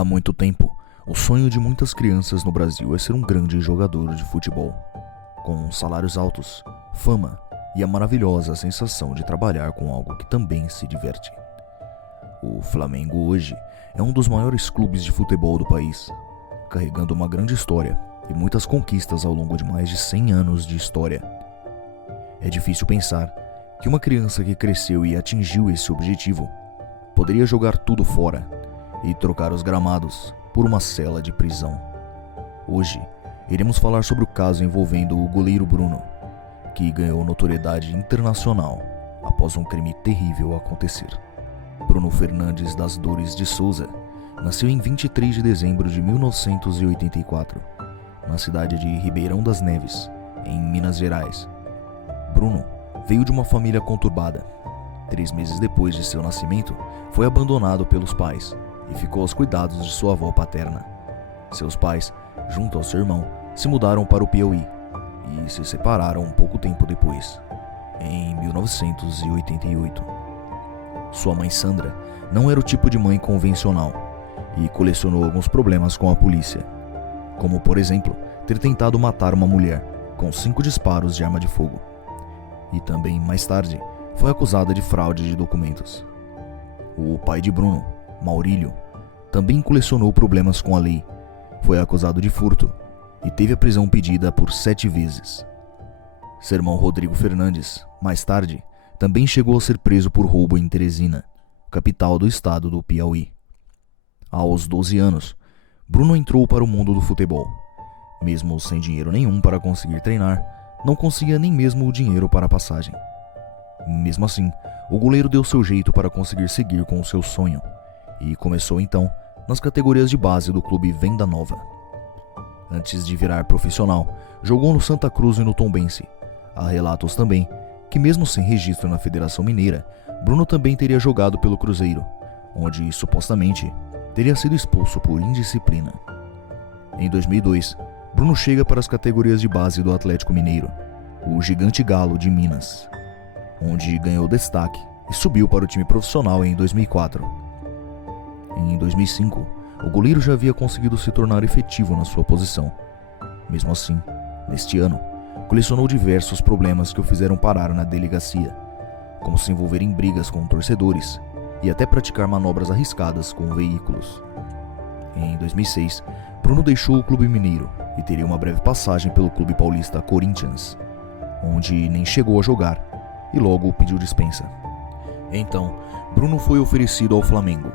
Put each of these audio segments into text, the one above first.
Há muito tempo, o sonho de muitas crianças no Brasil é ser um grande jogador de futebol, com salários altos, fama e a maravilhosa sensação de trabalhar com algo que também se diverte. O Flamengo hoje é um dos maiores clubes de futebol do país, carregando uma grande história e muitas conquistas ao longo de mais de 100 anos de história. É difícil pensar que uma criança que cresceu e atingiu esse objetivo poderia jogar tudo fora e trocar os gramados por uma cela de prisão. Hoje, iremos falar sobre o caso envolvendo o goleiro Bruno, que ganhou notoriedade internacional após um crime terrível acontecer. Bruno Fernandes das Dores de Souza nasceu em 23 de dezembro de 1984, na cidade de Ribeirão das Neves, em Minas Gerais. Bruno veio de uma família conturbada. 3 meses depois de seu nascimento, foi abandonado pelos pais e ficou aos cuidados de sua avó paterna. Seus pais, junto ao seu irmão, se mudaram para o Piauí e se separaram um pouco tempo depois, em 1988. Sua mãe Sandra não era o tipo de mãe convencional e colecionou alguns problemas com a polícia, como por exemplo, ter tentado matar uma mulher com 5 disparos de arma de fogo. E também, mais tarde, foi acusada de fraude de documentos. O pai de Bruno, Maurílio, também colecionou problemas com a lei, foi acusado de furto e teve a prisão pedida por 7 vezes. Seu irmão Rodrigo Fernandes, mais tarde, também chegou a ser preso por roubo em Teresina, capital do estado do Piauí. Aos 12 anos, Bruno entrou para o mundo do futebol. Mesmo sem dinheiro nenhum para conseguir treinar, não conseguia nem mesmo o dinheiro para a passagem. Mesmo assim, o goleiro deu seu jeito para conseguir seguir com o seu sonho e começou então nas categorias de base do clube Venda Nova. Antes de virar profissional, jogou no Santa Cruz e no Tombense. Há relatos também que, mesmo sem registro na Federação Mineira, Bruno também teria jogado pelo Cruzeiro, onde supostamente teria sido expulso por indisciplina. Em 2002, Bruno chega para as categorias de base do Atlético Mineiro, o Gigante Galo de Minas, onde ganhou destaque e subiu para o time profissional em 2004. Em 2005, o goleiro já havia conseguido se tornar efetivo na sua posição. Mesmo assim, neste ano, colecionou diversos problemas que o fizeram parar na delegacia, como se envolver em brigas com torcedores e até praticar manobras arriscadas com veículos. Em 2006, Bruno deixou o clube mineiro e teria uma breve passagem pelo clube paulista Corinthians, onde nem chegou a jogar e logo pediu dispensa. Então, Bruno foi oferecido ao Flamengo,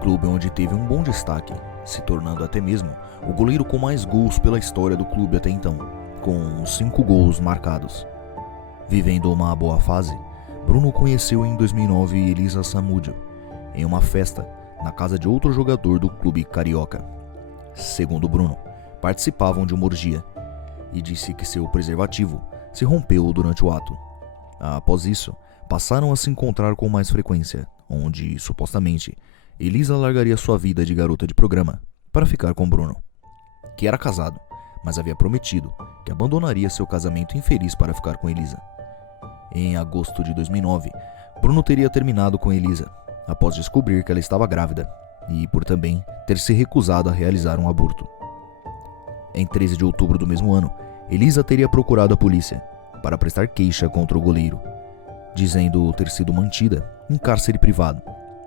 clube onde teve um bom destaque, se tornando até mesmo o goleiro com mais gols pela história do clube até então, com 5 gols marcados. Vivendo uma boa fase, Bruno conheceu em 2009 Elisa Samúdio, em uma festa na casa de outro jogador do clube carioca. Segundo Bruno, participavam de uma orgia e disse que seu preservativo se rompeu durante o ato. Após isso, passaram a se encontrar com mais frequência, onde, supostamente, Elisa largaria sua vida de garota de programa para ficar com Bruno, que era casado, mas havia prometido que abandonaria seu casamento infeliz para ficar com Elisa. Em agosto de 2009, Bruno teria terminado com Elisa, após descobrir que ela estava grávida e por também ter se recusado a realizar um aborto. Em 13 de outubro do mesmo ano, Elisa teria procurado a polícia para prestar queixa contra o goleiro, dizendo ter sido mantida em cárcere privado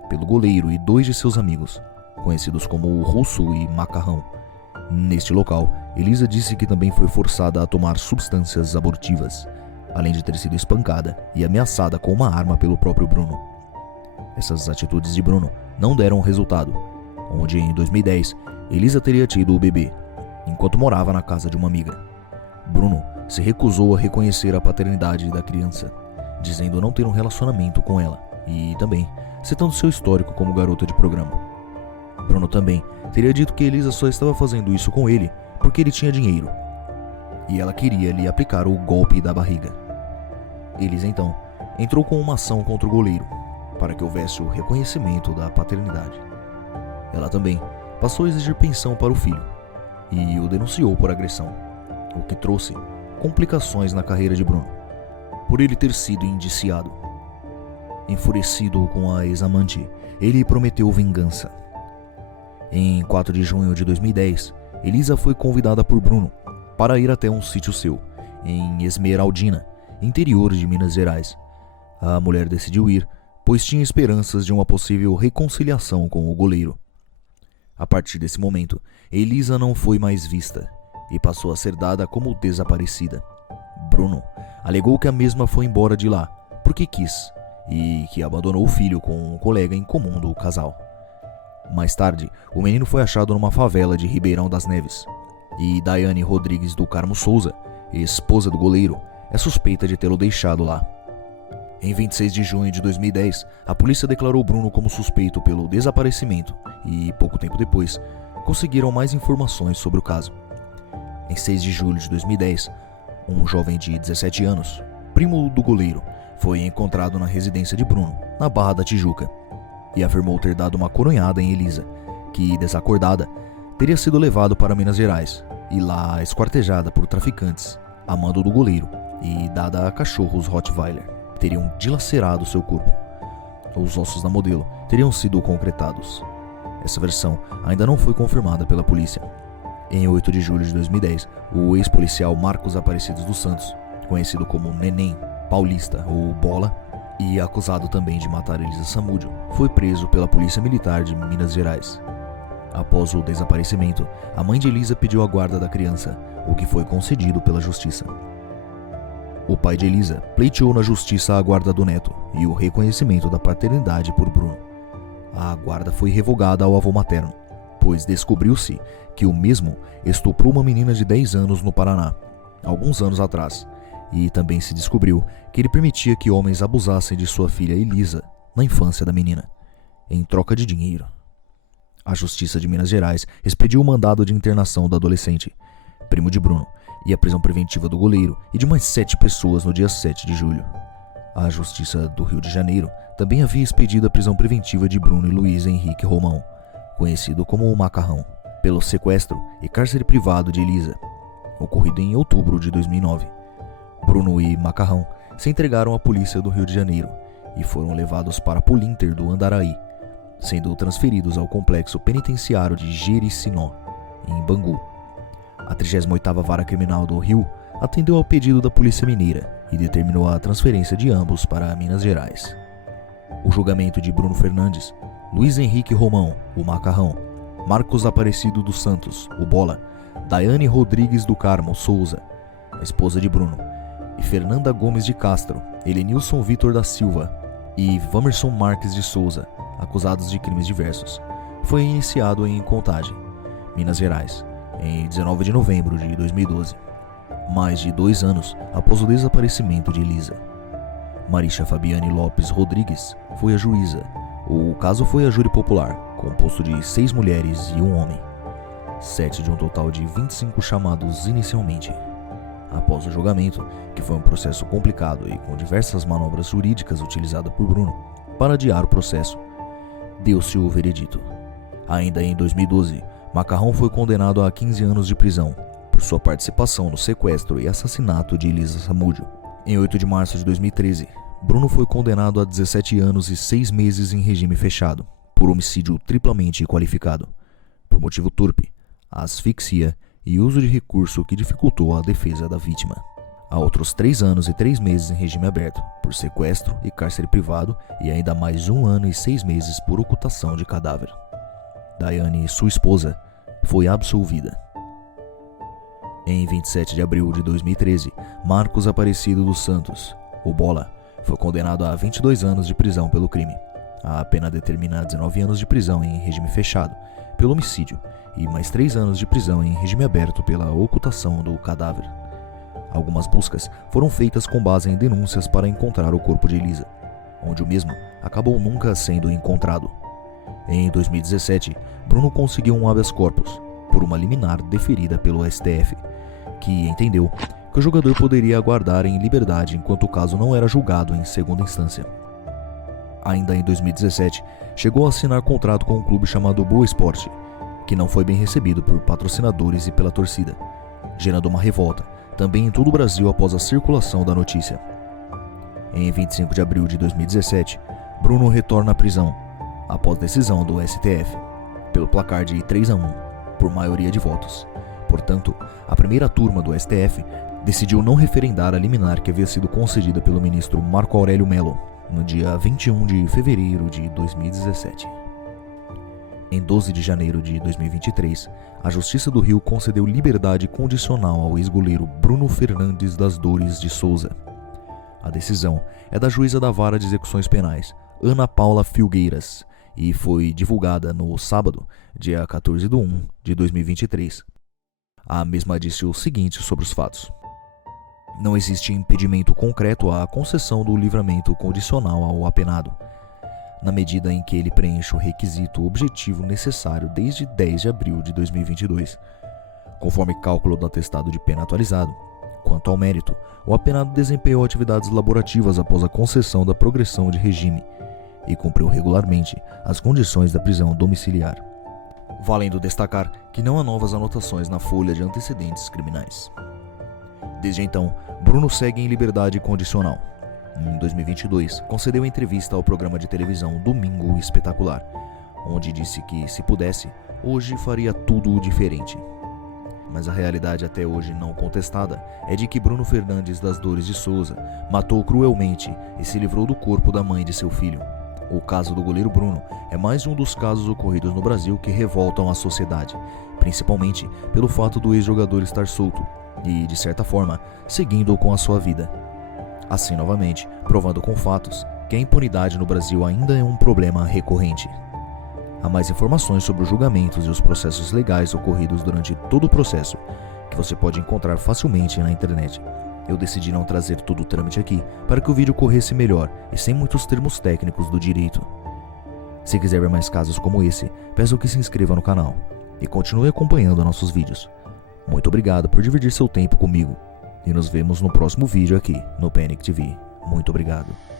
pelo goleiro e 2 de seus amigos, conhecidos como o Russo e Macarrão. Neste local, Elisa disse que também foi forçada a tomar substâncias abortivas, além de ter sido espancada e ameaçada com uma arma pelo próprio Bruno. Essas atitudes de Bruno não deram resultado, onde em 2010 Elisa teria tido o bebê, enquanto morava na casa de uma amiga. Bruno se recusou a reconhecer a paternidade da criança, dizendo não ter um relacionamento com ela e também citando seu histórico como garota de programa. Bruno também teria dito que Elisa só estava fazendo isso com ele porque ele tinha dinheiro e ela queria lhe aplicar o golpe da barriga. Elisa então entrou com uma ação contra o goleiro para que houvesse o reconhecimento da paternidade. Ela também passou a exigir pensão para o filho e o denunciou por agressão, o que trouxe complicações na carreira de Bruno, por ele ter sido indiciado. Enfurecido com a ex-amante, ele prometeu vingança. Em 4 de junho de 2010, Elisa foi convidada por Bruno para ir até um sítio seu, em Esmeraldina, interior de Minas Gerais. A mulher decidiu ir, pois tinha esperanças de uma possível reconciliação com o goleiro. A partir desse momento, Elisa não foi mais vista e passou a ser dada como desaparecida. Bruno alegou que a mesma foi embora de lá porque quis e que abandonou o filho com um colega em comum do casal. Mais tarde, o menino foi achado numa favela de Ribeirão das Neves e Daiane Rodrigues do Carmo Souza, esposa do goleiro, é suspeita de tê-lo deixado lá. Em 26 de junho de 2010, a polícia declarou Bruno como suspeito pelo desaparecimento e, pouco tempo depois, conseguiram mais informações sobre o caso. Em 6 de julho de 2010, um jovem de 17 anos, primo do goleiro, foi encontrado na residência de Bruno, na Barra da Tijuca, e afirmou ter dado uma coronhada em Elisa, que, desacordada, teria sido levado para Minas Gerais e lá esquartejada por traficantes, a mando do goleiro, e dada a cachorros Rottweiler. Teriam dilacerado seu corpo. Os ossos da modelo teriam sido concretados. Essa versão ainda não foi confirmada pela polícia. Em 8 de julho de 2010, o ex-policial Marcos Aparecidos dos Santos, conhecido como Neném, Paulista ou Bola, e acusado também de matar Elisa Samúdio, foi preso pela Polícia Militar de Minas Gerais. Após o desaparecimento, a mãe de Elisa pediu a guarda da criança, o que foi concedido pela justiça. O pai de Elisa pleiteou na justiça a guarda do neto e o reconhecimento da paternidade por Bruno. A guarda foi revogada ao avô materno, pois descobriu-se que o mesmo estuprou uma menina de 10 anos no Paraná, alguns anos atrás, e também se descobriu que ele permitia que homens abusassem de sua filha Elisa na infância da menina, em troca de dinheiro. A Justiça de Minas Gerais expediu o mandado de internação do adolescente, primo de Bruno, e a prisão preventiva do goleiro e de mais 7 pessoas no dia 7 de julho. A Justiça do Rio de Janeiro também havia expedido a prisão preventiva de Bruno e Luiz Henrique Romão, conhecido como o Macarrão, pelo sequestro e cárcere privado de Elisa, ocorrido em outubro de 2009. Bruno e Macarrão se entregaram à polícia do Rio de Janeiro e foram levados para a Polinter do Andaraí, sendo transferidos ao complexo penitenciário de Jericinó, em Bangu. A 38ª Vara Criminal do Rio atendeu ao pedido da Polícia Mineira e determinou a transferência de ambos para Minas Gerais. O julgamento de Bruno Fernandes, Luiz Henrique Romão, o Macarrão, Marcos Aparecido dos Santos, o Bola, Daiane Rodrigues do Carmo Souza, a esposa de Bruno, e Fernanda Gomes de Castro, Elenilson Vitor da Silva e Vamerson Marques de Souza, acusados de crimes diversos, foi iniciado em Contagem, Minas Gerais, em 19 de novembro de 2012, mais de 2 anos após o desaparecimento de Elisa. Marisha Fabiane Lopes Rodrigues foi a juíza. O caso foi a júri popular, composto de 6 mulheres e 1 homem, 7 de um total de 25 chamados inicialmente. Após o julgamento, que foi um processo complicado e com diversas manobras jurídicas utilizadas por Bruno para adiar o processo, deu-se o veredito. Ainda em 2012, Macarrão foi condenado a 15 anos de prisão por sua participação no sequestro e assassinato de Elisa Samúdio. Em 8 de março de 2013, Bruno foi condenado a 17 anos e 6 meses em regime fechado por homicídio triplamente qualificado, por motivo torpe, asfixia e uso de recurso que dificultou a defesa da vítima. Há outros 3 anos e 3 meses em regime aberto por sequestro e cárcere privado e ainda mais 1 ano e 6 meses por ocultação de cadáver. Daiane, sua esposa, foi absolvida. Em 27 de abril de 2013, Marcos Aparecido dos Santos, o Bola, foi condenado a 22 anos de prisão pelo crime. A pena determina 19 anos de prisão em regime fechado pelo homicídio e mais 3 anos de prisão em regime aberto pela ocultação do cadáver. Algumas buscas foram feitas com base em denúncias para encontrar o corpo de Elisa, onde o mesmo acabou nunca sendo encontrado. Em 2017, Bruno conseguiu um habeas corpus por uma liminar deferida pelo STF, que entendeu que o jogador poderia aguardar em liberdade enquanto o caso não era julgado em segunda instância. Ainda em 2017, chegou a assinar contrato com um clube chamado Boa Esporte, que não foi bem recebido por patrocinadores e pela torcida, gerando uma revolta também em todo o Brasil após a circulação da notícia. Em 25 de abril de 2017, Bruno retorna à prisão, após decisão do STF, pelo placar de 3-1, por maioria de votos. Portanto, a primeira turma do STF decidiu não referendar a liminar que havia sido concedida pelo ministro Marco Aurélio Mello no dia 21 de fevereiro de 2017. Em 12 de janeiro de 2023, a Justiça do Rio concedeu liberdade condicional ao ex-goleiro Bruno Fernandes das Dores de Souza. A decisão é da juíza da Vara de Execuções Penais, Ana Paula Filgueiras, e foi divulgada no sábado, dia 14 de 1 de 2023. A mesma disse o seguinte sobre os fatos: não existe impedimento concreto à concessão do livramento condicional ao apenado, na medida em que ele preenche o requisito objetivo necessário desde 10 de abril de 2022, conforme cálculo do atestado de pena atualizado. Quanto ao mérito, o apenado desempenhou atividades laborativas após a concessão da progressão de regime e cumpriu regularmente as condições da prisão domiciliar, valendo destacar que não há novas anotações na folha de antecedentes criminais. Desde então, Bruno segue em liberdade condicional. Em 2022, concedeu entrevista ao programa de televisão Domingo Espetacular, onde disse que, se pudesse, hoje faria tudo diferente. Mas a realidade até hoje não contestada é de que Bruno Fernandes das Dores de Souza matou cruelmente e se livrou do corpo da mãe de seu filho. O caso do goleiro Bruno é mais um dos casos ocorridos no Brasil que revoltam a sociedade, principalmente pelo fato do ex-jogador estar solto e, de certa forma, seguindo com a sua vida. Assim, novamente, provando com fatos que a impunidade no Brasil ainda é um problema recorrente. Há mais informações sobre os julgamentos e os processos legais ocorridos durante todo o processo, que você pode encontrar facilmente na internet. Eu decidi não trazer todo o trâmite aqui para que o vídeo corresse melhor e sem muitos termos técnicos do direito. Se quiser ver mais casos como esse, peço que se inscreva no canal e continue acompanhando nossos vídeos. Muito obrigado por dividir seu tempo comigo e nos vemos no próximo vídeo aqui no Panic TV. Muito obrigado.